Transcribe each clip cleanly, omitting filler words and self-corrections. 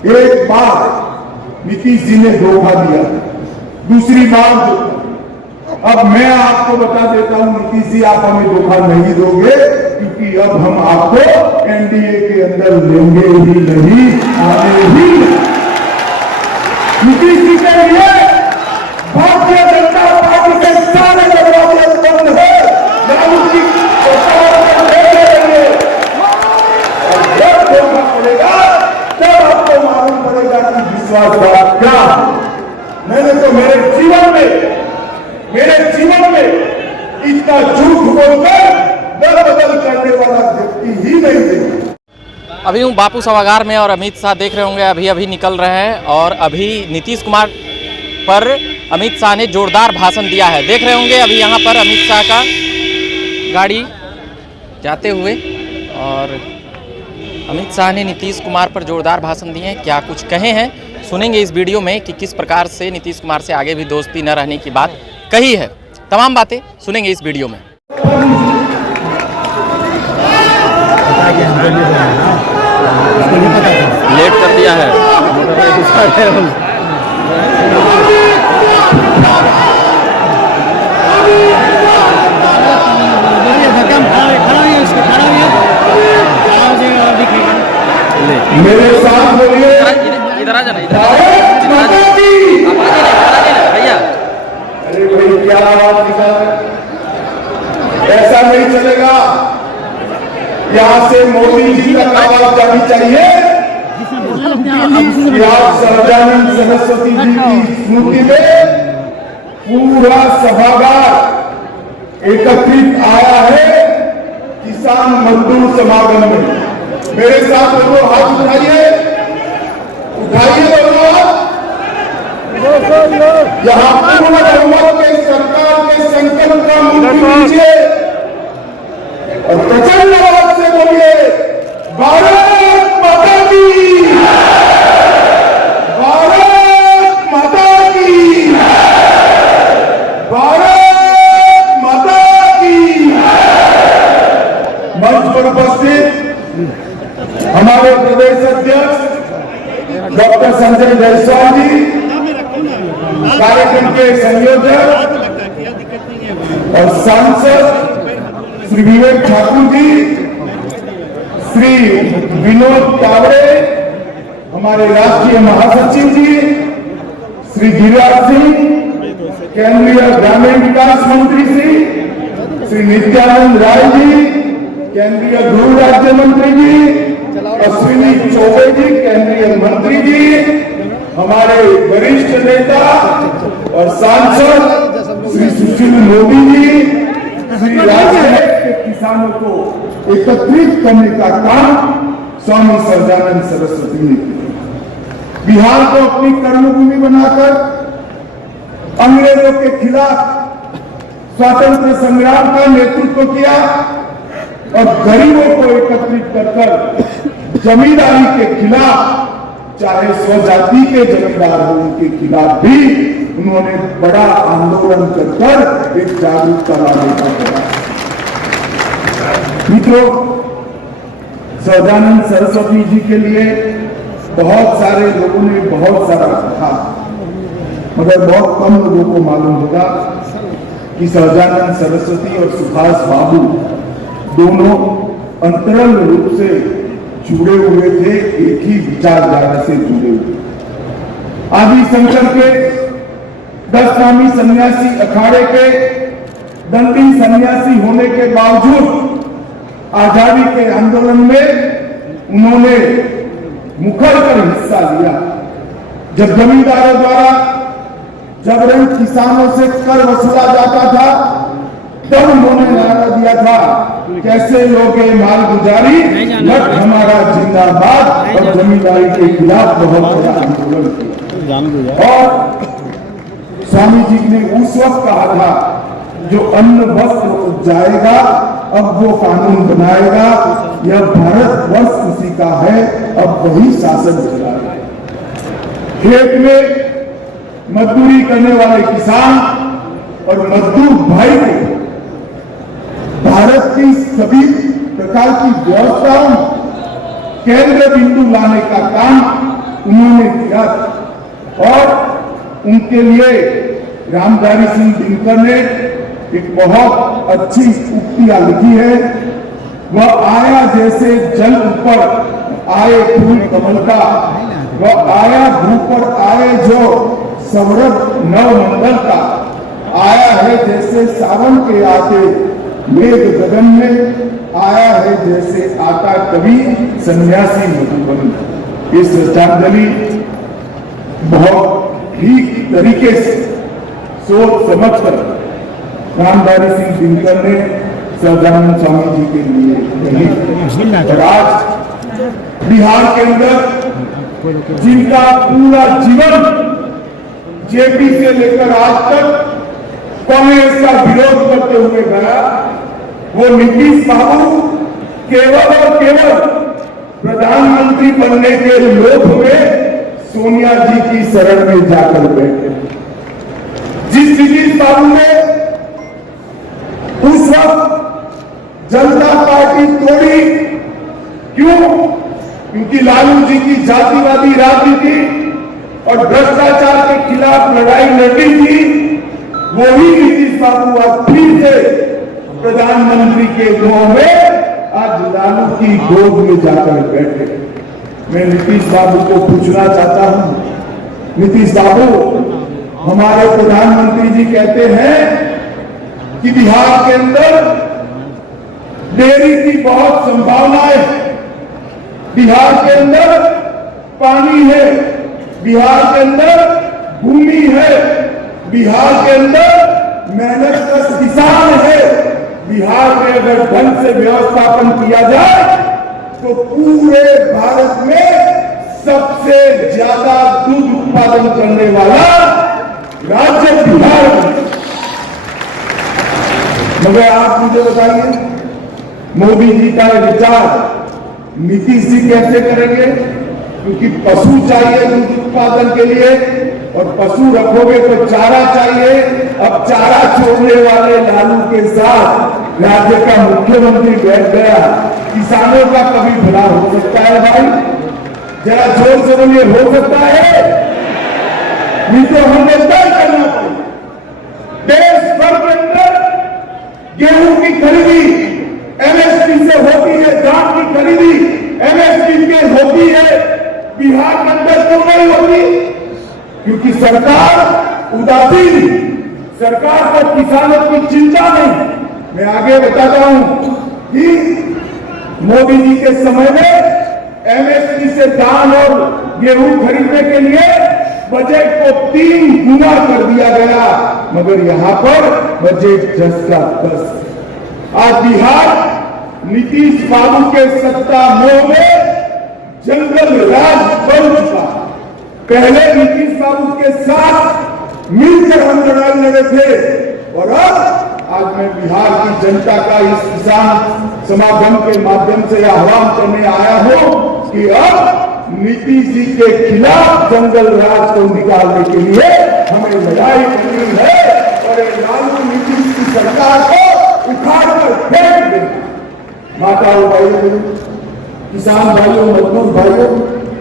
एक बार नीतीश जी ने धोखा दिया, दूसरी बार अब मैं आपको बता देता हूं नीतीश जी, आप हमें धोखा नहीं दोगे, क्योंकि अब हम आपको एनडीए के अंदर लेंगे ही नहीं, आने ही नहीं। नीतीश जी के लिए भारतीय जनता पार्टी के सारे दरवाजे बंद है, राहुल जी जब धोखा पड़ेगा तब आपको मालूम पड़ेगा कि विश्वासघात क्या। मैंने तो मेरे जीवन में इतना झूठ बोलकर दर बदल करने वाला व्यक्ति ही नहीं देखा। अभी हूँ बापू सभागार में और अमित शाह देख रहे होंगे अभी निकल रहे हैं और अभी नीतीश कुमार पर अमित शाह ने जोरदार भाषण दिया है। देख रहे होंगे अभी यहाँ पर अमित शाह का गाड़ी जाते हुए और अमित शाह ने नीतीश कुमार पर जोरदार भाषण दिए हैं। क्या कुछ कहे हैं सुनेंगे इस वीडियो में कि किस प्रकार से नीतीश कुमार से आगे भी दोस्ती न रहने की बात कही है। तमाम बातें सुनेंगे इस वीडियो में। लेट कर दिया है मेरे साथ बोलिए, इधर आ जाना, इधर भैया। अरे भाई क्या आवाज निकाल, ऐसा नहीं चलेगा। यहाँ से मोदी जी तक आवाज जानी चाहिए कि आज सहजानंद सरस्वती जी की स्मृति में पूरा सभागार एकत्रित आया है किसान मजदूर समागम में। मेरे साथ लोगों हाथ उठाइए लोगों, यहाँ पूर्ण बहुमत के सरकार के संकल्प का मुंह लीजिए और प्रचंड आवाज से बोलिए, भारत माता की, भारत माता की, भारत माता की। मंच पर उपस्थित हमारे प्रदेश अध्यक्ष डॉक्टर संजय जायसवाल जी, कार्यक्रम के संयोजक और सांसद श्री विवेक ठाकुर जी, श्री विनोद तावड़े, हमारे राष्ट्रीय महासचिव जी, श्री गिरिराज सिंह, केंद्रीय ग्रामीण विकास मंत्री श्री नित्यानंद राय जी, केंद्रीय गृह राज्य मंत्री जी, अश्विनी चौबे जी, केंद्रीय मंत्री जी, हमारे वरिष्ठ नेता और सांसद श्री सुशील मोदी जी, श्री राज्य के किसानों को एकत्रित करने का काम स्वामी सहजानंद सरस्वती ने किया। बिहार को अपनी कर्मभूमि बनाकर अंग्रेजों के खिलाफ स्वतंत्र संग्राम का नेतृत्व किया और गरीबों को एकत्रित कर जमींदारी के खिलाफ, चाहे स्वजाति के जमींदार हो उनके खिलाफ भी उन्होंने बड़ा आंदोलन कर एक जागरूकता लाने का प्रयास। मित्रों, सहजानंद सरस्वती जी के लिए बहुत सारे लोगों ने बहुत सारा कहा, मगर बहुत कम लोगों को मालूम होगा कि सहजानंद सरस्वती और सुभाष बाबू दोनों अंतरंग रूप से जुड़े हुए थे, एक ही विचारधारा से जुड़े हुए। आदि शंकर के 10 नामी सन्यासी अखाड़े के दंडी सन्यासी होने के बावजूद आजादी के आंदोलन में उन्होंने मुखर कर हिस्सा लिया। जब जमींदारों द्वारा जबरन किसानों से कर वसूला जाता था, तब उन्होंने नारा दिया था, कैसे लोगे माल गुजारी, लट हमारा जिंदाबाद, और जमींदारी के खिलाफ बहुत बड़ा आंदोलन किया। और स्वामी जी ने उस वक्त कहा था, जो अन्न वस्त्र उपजाएगा अब वो कानून बनाएगा, यह भारत वर्ष उसी का है, अब वही शासन चलाएगा। खेत में मजदूरी करने वाले किसान और मजदूर भाई को भारत की सभी प्रकार की व्यवस्थाओं केंद्र बिंदु लाने का काम उन्होंने दिया और उनके लिए रामधारी सिंह दिनकर ने एक बहुत अच्छी उक्तियां लिखी है। वह आया जैसे जल ऊपर आए फूल कमल का, वह आया भू पर आए जो सौरभ नव मंडल का, आया है जैसे सावन के आते मेघ गगन में, आया है जैसे आता कवि सन्यासी मधुबन। ये श्रद्धांजलि बहुत ठीक तरीके से सोच समझकर रामधारी सिंह दिनकर ने सदानंद स्वामी जी के लिए कही। और आज बिहार के अंदर जिनका पूरा जीवन जेपी से लेकर आज तक कांग्रेस का विरोध करते हुए गया, वो नीतीश बाबू केवल और केवल प्रधानमंत्री बनने के लोभ में सोनिया जी की शरण में जाकर बैठे। जिस नीतीश बाबू ने उस वक्त जनता पार्टी तोड़ी, क्यों? क्योंकि लालू जी की जातिवादी राजनीति और भ्रष्टाचार के खिलाफ लड़ाई लड़ी थी। वही नीतीश बाबू आज फिर से प्रधानमंत्री के मुंह में आज लालू की गोद में जाकर बैठे। मैं नीतीश बाबू को पूछना चाहता हूं, नीतीश बाबू, हमारे प्रधानमंत्री जी कहते हैं कि बिहार के अंदर डेयरी की बहुत संभावनाएं है, बिहार के अंदर पानी है, बिहार के अंदर भूमि है, बिहार के अंदर मेहनत किसान है। बिहार में अगर ढंग से व्यवस्थापन किया जाए तो पूरे भारत में सबसे ज्यादा दूध उत्पादन करने वाला राज्य बिहार है। मगर आप मुझे बताइए, मोदी जी का विचार नीतीश जी कैसे करेंगे? क्योंकि पशु चाहिए दूध उत्पादन के लिए, और पशु रखोगे तो चारा चाहिए। अब चारा छोड़ने वाले लालू के साथ राज्य का मुख्यमंत्री बैठ गया। किसानों का कभी भला हो सकता है भाई? जरा जोर से बोलिए, हो सकता है? नहीं तो हमें तय करना पड़ेगा। देश भर के अंदर गेहूं की खरीदी एमएसपी से होती है, धान की खरीदी एमएसपी के होती है, बिहार के अंदर क्यों नहीं होती? क्योंकि सरकार उदासीन, सरकार को किसानों की चिंता नहीं। मैं आगे बताता हूं कि मोदी जी के समय में एमएसपी से धान और गेहूं खरीदने के लिए बजट को 3 गुना कर दिया गया, मगर यहां पर बजट 10 का 10। आज बिहार नीतीश बाबू के सत्ता मोह में जंगल राज बन चुका। पहले नीतीश बाबू के साथ मिलकर हम लड़ाई लड़े थे, और अब आज मैं बिहार की जनता का इस किसान समागम के माध्यम से आह्वान करने आया हूं कि अब नीतीश जी के खिलाफ जंगल राज को निकालने के लिए हमें लड़ाई करनी है, और लालू नीतीश की सरकार को उखाड़ कर फेंक देना। माताओं भाइयों, किसान भाइयों, मजदूर भाइयों,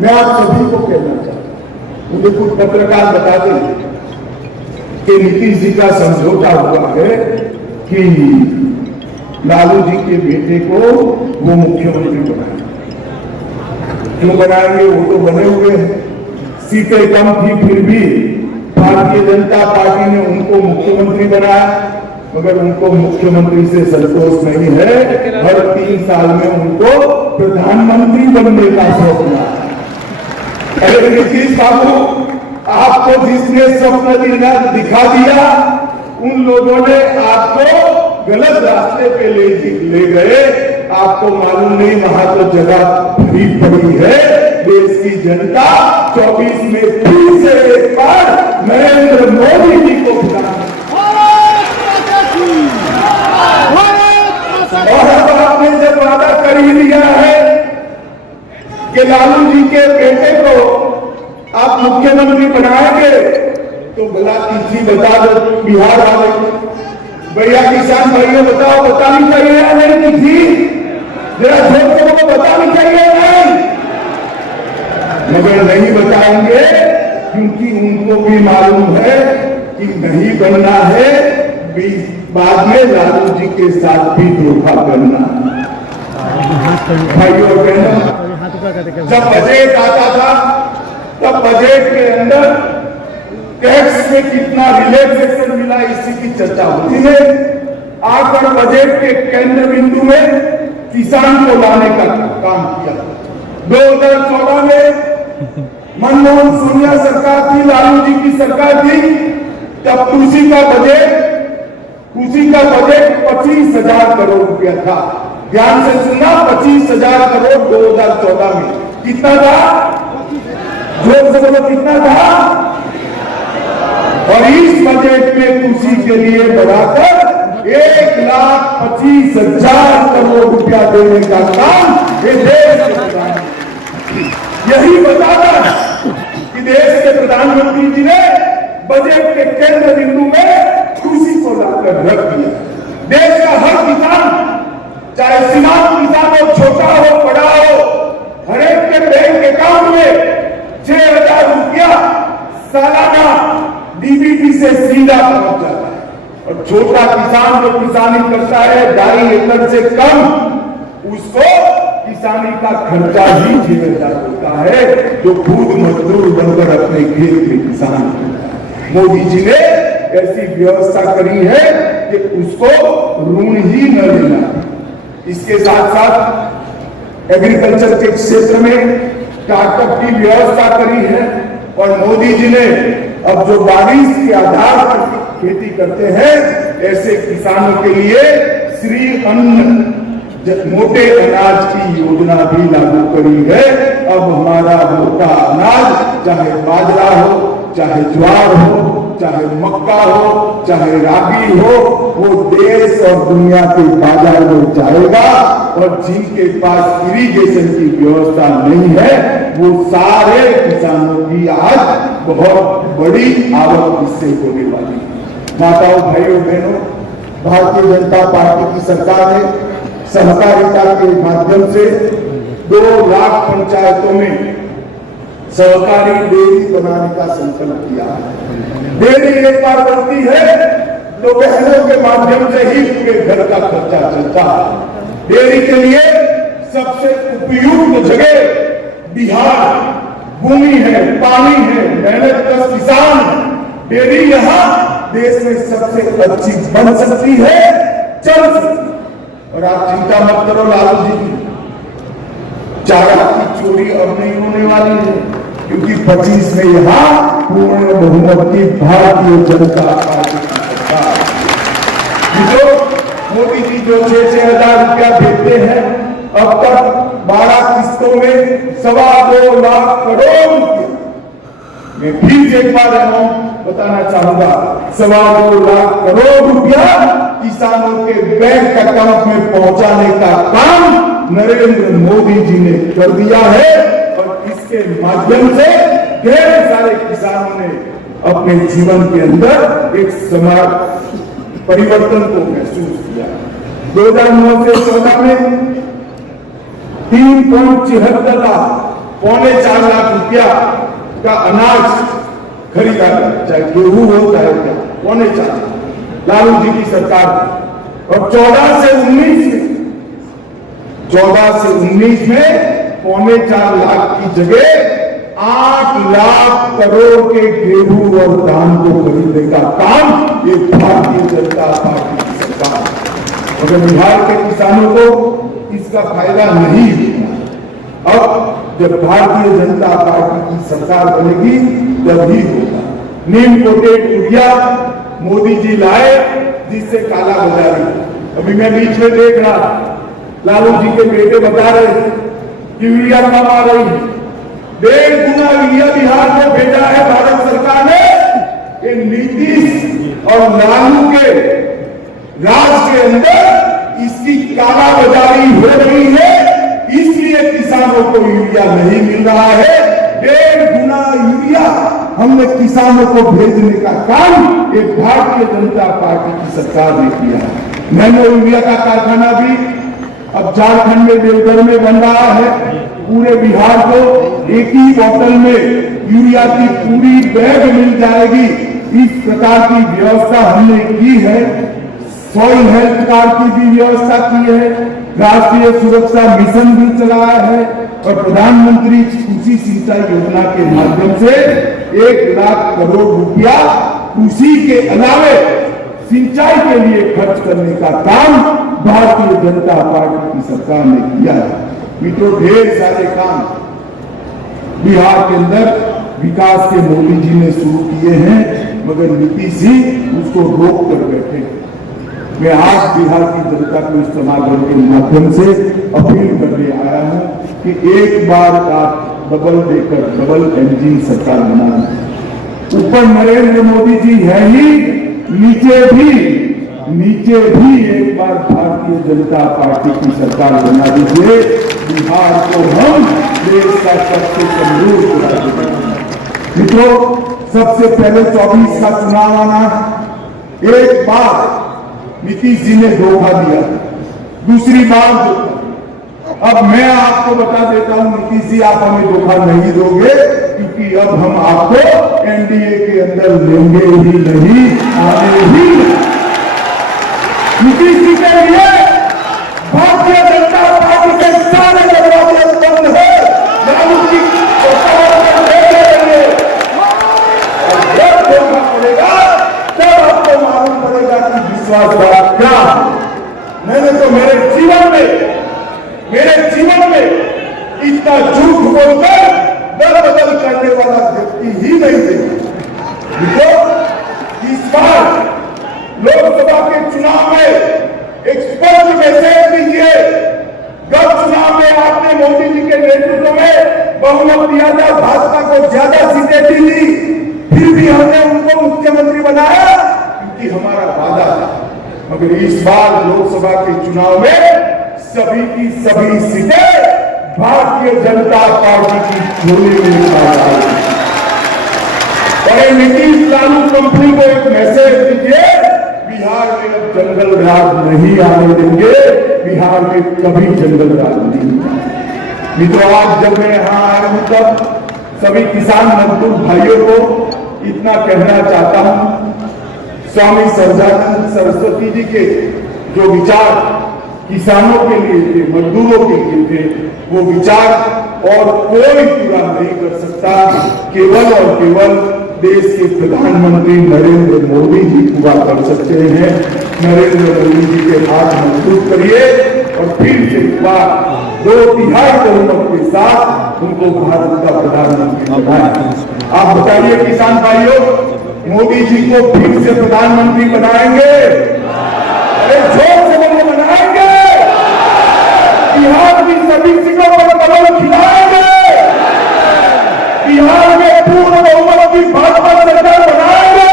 मैं आप सभी को कहना चाहता हूं, मुझे कुछ पत्रकार बता दें कि नीतीश जी का समझौता हुआ है कि लालू जी के बेटे को वो मुख्यमंत्री बनाए। क्यों बनाएंगे? वो तो बने हुए हैं, सीटें कम थी फिर भी भारतीय जनता पार्टी ने उनको मुख्यमंत्री बनाया, मगर उनको मुख्यमंत्री से संतोष नहीं है। हर 3 साल में उनको प्रधानमंत्री बनने का सपना। अरे नीतीश बाबू, आपको जिसने स्वप्न दिखा दिया, उन लोगों ने आपको गलत रास्ते पे ले गए। आपको मालूम नहीं, वहां तो जगह भरी पड़ी है। देश की जनता 24 में फिर से एक बार नरेंद्र मोदी जी को बुलाना, और अब आपने जब वादा कर ही लिया है कि लालू जी के बेटे को आप मुख्यमंत्री बनाएंगे, तो भला तिथि बता दो बिहार वाले। भैया किसान भाइयों, बताओ, बतानी चाहिए या नहीं तिथि? जरा जोर से बतानी चाहिए नहीं? मगर नहीं बताएंगे क्योंकि उनको भी मालूम है कि नहीं बनना है, बाद में लालू जी के साथ भी धोखा करना। भाइयों और बहनों, जब बजट आता था तब बजट के अंदर टैक्स में कितना रिलैक्सेशन मिला इसी की चर्चा होती है। आकर बजट के केंद्र बिंदु में किसान को लाने का काम किया। 2014 में मनमोहन सोनिया सरकार थी, लालू जी की सरकार थी, तब कृषि का बजट 25,000 करोड़ रुपया था। ध्यान से सुनना, 25,000 करोड़ 2014 में। कितना था? जोर से बोलो, कितना था? और इस बजट में कृषि के लिए बढ़ाकर 1,25,000 करोड़ रुपया देने का काम ये देश के प्रधानमंत्री, यही बताता है कि देश के प्रधानमंत्री जी ने बजट के केंद्र बिंदु में कृषि को लाकर रख दिया। देश का हर किसान, चाहे सीमांत किसान हो, छोटा हो, बड़ा हो, हर एक के बैंक अकाउंट में 6,000 रुपया सालाना डीबीटी से सीधा पहुंच जाता है। और छोटा किसान जो किसानी करता है 2.5 एकड़ से कम, उसको किसानी का खर्चा ही 6,000 होता है, जो खुद मजदूर बनकर अपने खेत में किसान करता है। मोदी जी ने ऐसी व्यवस्था करी है कि उसको ऋण ही न लेना। इसके साथ साथ एग्रीकल्चर के क्षेत्र में स्टार्टअप की व्यवस्था करी है। और मोदी जी ने अब जो बारिश के आधार पर खेती करते हैं, ऐसे किसानों के लिए श्री अन्न मोटे अनाज की योजना भी लागू करी है। अब हमारा मोटा अनाज, चाहे बाजरा हो, चाहे ज्वार हो, चाहे मक्का हो, चाहे रागी हो, वो देश और दुनिया के बाजार में जाएगा। और जिनके पास इरिगेशन की व्यवस्था नहीं है, वो सारे किसानों की आज बहुत बड़ी आवक इससे होने वाली है। माताओं, भाइयों, बहनों, भारतीय जनता पार्टी की सरकार ने सहकारिता के माध्यम से 2 लाख पंचायतों में सहकारी डेयरी बनाने का संकल्प किया है। डेयरी एक बार बनती है तो बहनों के माध्यम से ही पूरे घर का खर्चा चलता है। डेयरी के लिए सबसे उपयुक्त जगह बिहार, भूमि है, पानी है, मेहनत का किसान है। डेयरी यहाँ देश में सबसे अच्छी बन सकती है, चल सकती। और आप चिंता मत करो, लालू जी की चारा की चोरी अब नहीं होने वाली है, क्योंकि 25 में यहाँ पूर्ण बहुमत की भारतीय जनता पार्टी की सरकार। जो मोदी जी जो 6,000 रुपया देते हैं, अब तक 12 किस्तों में 2.25 लाख करोड़ रुपया। मैं फिर एक बार अमाउंट बताना चाहूंगा, 2.25 लाख करोड़ रुपया किसानों के बैंक अकाउंट में पहुंचाने का काम नरेंद्र मोदी जी ने कर दिया है। और इसके माध्यम से ढेर सारे किसानों ने अपने जीवन के अंदर एक समाज परिवर्तन को महसूस किया। 2009 से 14 में 3.74 लाख, 4.25 लाख रुपया का अनाज खरीदा गया, चाहे गेहूं हो चाहे क्या, 4.25 लालू जी की सरकार। और 14 से 19 में 4.25 लाख की जगह 8 लाख करोड़ के गेहूं और धान को खरीदने का काम ये भारतीय जनता पार्टी की सरकार। मगर बिहार के किसानों को इसका फायदा नहीं हुआ। अब जब भारतीय जनता पार्टी की सरकार बनेगी तभी होगा। नीम कोटेड यूरिया मोदी जी लाए, जिससे काला बाजारी। अभी मैं बीच में देख रहा, लालू जी के बेटे बता रहे कि यूरिया कम आ रही है। 1.5 गुना यूरिया बिहार को भेजा है भारत सरकार ने। ये नीतीश और लालू के राज के अंदर इसकी काला बाजारी हो रही है, इसलिए किसानों को यूरिया नहीं मिल रहा है। 1.5 गुना यूरिया हमने किसानों को भेजने का काम एक भारतीय जनता पार्टी की सरकार ने किया है। नैनो यूरिया का कारखाना भी अब झारखंड में देवघर में बन रहा है। पूरे बिहार को एक ही बोतल में यूरिया की पूरी बैग मिल जाएगी, इस प्रकार की व्यवस्था हमने की है। सॉइल हेल्थ कार्ड की भी व्यवस्था की है, राष्ट्रीय सुरक्षा मिशन भी चलाया है और प्रधानमंत्री कृषि सिंचाई योजना के माध्यम से 1 लाख करोड़ रुपया कृषि के अलावे सिंचाई के लिए खर्च करने का काम भारतीय जनता पार्टी की सरकार ने किया है। मित्रों, ढेर सारे काम बिहार के अंदर विकास के मोदी जी ने शुरू किए हैं, मगर नीतीश जी उसको रोक कर बैठे। मैं आज बिहार की जनता को इस समागम के माध्यम से अपील करने आया हूं कि एक बार आप डबल देकर डबल इंजन सरकार बना दें। ऊपर नरेंद्र मोदी जी है ही, नीचे भी एक बार भारतीय जनता पार्टी की सरकार बना दीजिए। बिहार को हम देश का सबसे समृद्ध बना देंगे। मित्रों, सबसे पहले 24 का चुनाव आना, एक बार नीतीश जी ने धोखा दिया, दूसरी बार अब मैं आपको बता देता हूं, नीतीश जी आप हमें धोखा नहीं दोगे, क्योंकि अब हम आपको एनडीए के अंदर लेंगे ही नहीं, आने ही नहीं। नीतीश जी के लिए भारतीय जनता पार्टी के सारे दरवाजे बंद है, राहुल जी जब धोखा पड़ेगा तब आपको मालूम पड़ेगा कि विश्वासघात क्या है। मैंने तो मेरे जीवन में इतना झूठ बोलकर दर बदल करने वाला व्यक्ति ही नहीं देखा। इस बार लोकसभा के चुनाव में एक स्पष्ट मैसेज दीजिए। गत चुनाव में आपने मोदी जी के नेतृत्व में बहुमत दिया था, भाजपा को ज्यादा सीटें दी, फिर भी हमने उनको मुख्यमंत्री बनाया क्योंकि हमारा वादा था। मगर इस बार लोकसभा के चुनाव में सभी की सभी सीटें भारतीय जनता पार्टी की झोली में आ रही है। और नीतीश लालू कंपनी को एक मैसेज दीजिए, बिहार में अब जंगल राज नहीं आने देंगे, बिहार में कभी जंगल राज नहीं। मित्रों, आज जब मैं यहां आया हूं तब सभी किसान मजदूर भाइयों को इतना कहना चाहता हूं, स्वामी सहजानंद सरस्वती जी के जो विचार किसानों के लिए थे, मजदूरों के लिए थे, वो विचार और कोई पूरा नहीं कर सकता, केवल और केवल देश के प्रधानमंत्री नरेंद्र मोदी जी पूरा कर सकते हैं। नरेंद्र मोदी जी के हाथ मजबूत करिए और फिर से एक बार 2/3 बहुमत के साथ उनको भारत का प्रधानमंत्री बनाएं। आप बताइए किसान भाइयों, मोदी जी को फिर से प्रधानमंत्री बनाएंगे? अरे जोर से बोलो, बनाएंगे? बिहार की सभी सीटों पर कमल खिलाएंगे? बिहार में पूर्ण बहुमत की भाजपा सरकार बनाएंगे?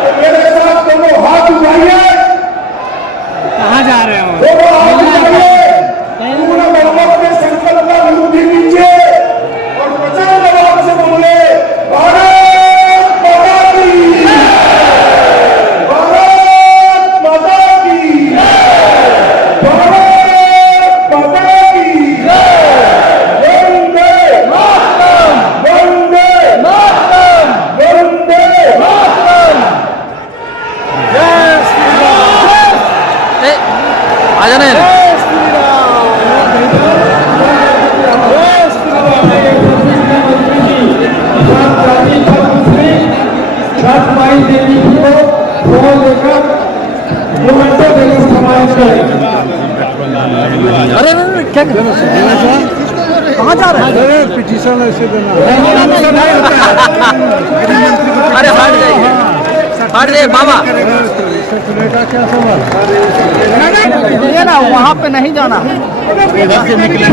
तो मेरे साथ दोनों हाथ उठाइए। कहाँ जा रहे हो? दोनों हाथ उठाइए, पूर्ण बहुमत के संकल्प का विरोधी कीजिए और प्रचंड आवाज से बोले, भारत माता की, भारत माता की, भारत माता की, वंदे मातरम, वंदे मातरम, वंदे मातरम। जय श्री राम। आ जाने देवी को फोन लेकर मोमेंटो देने समाज करें। अरे क्या कहाँ जा रहे हैं? पिटीशन ऐसे देना। अरे हट जाइए, हट जाइए बाबा। क्या सवाल? ये ना वहाँ पे नहीं जाना, इधर से निकले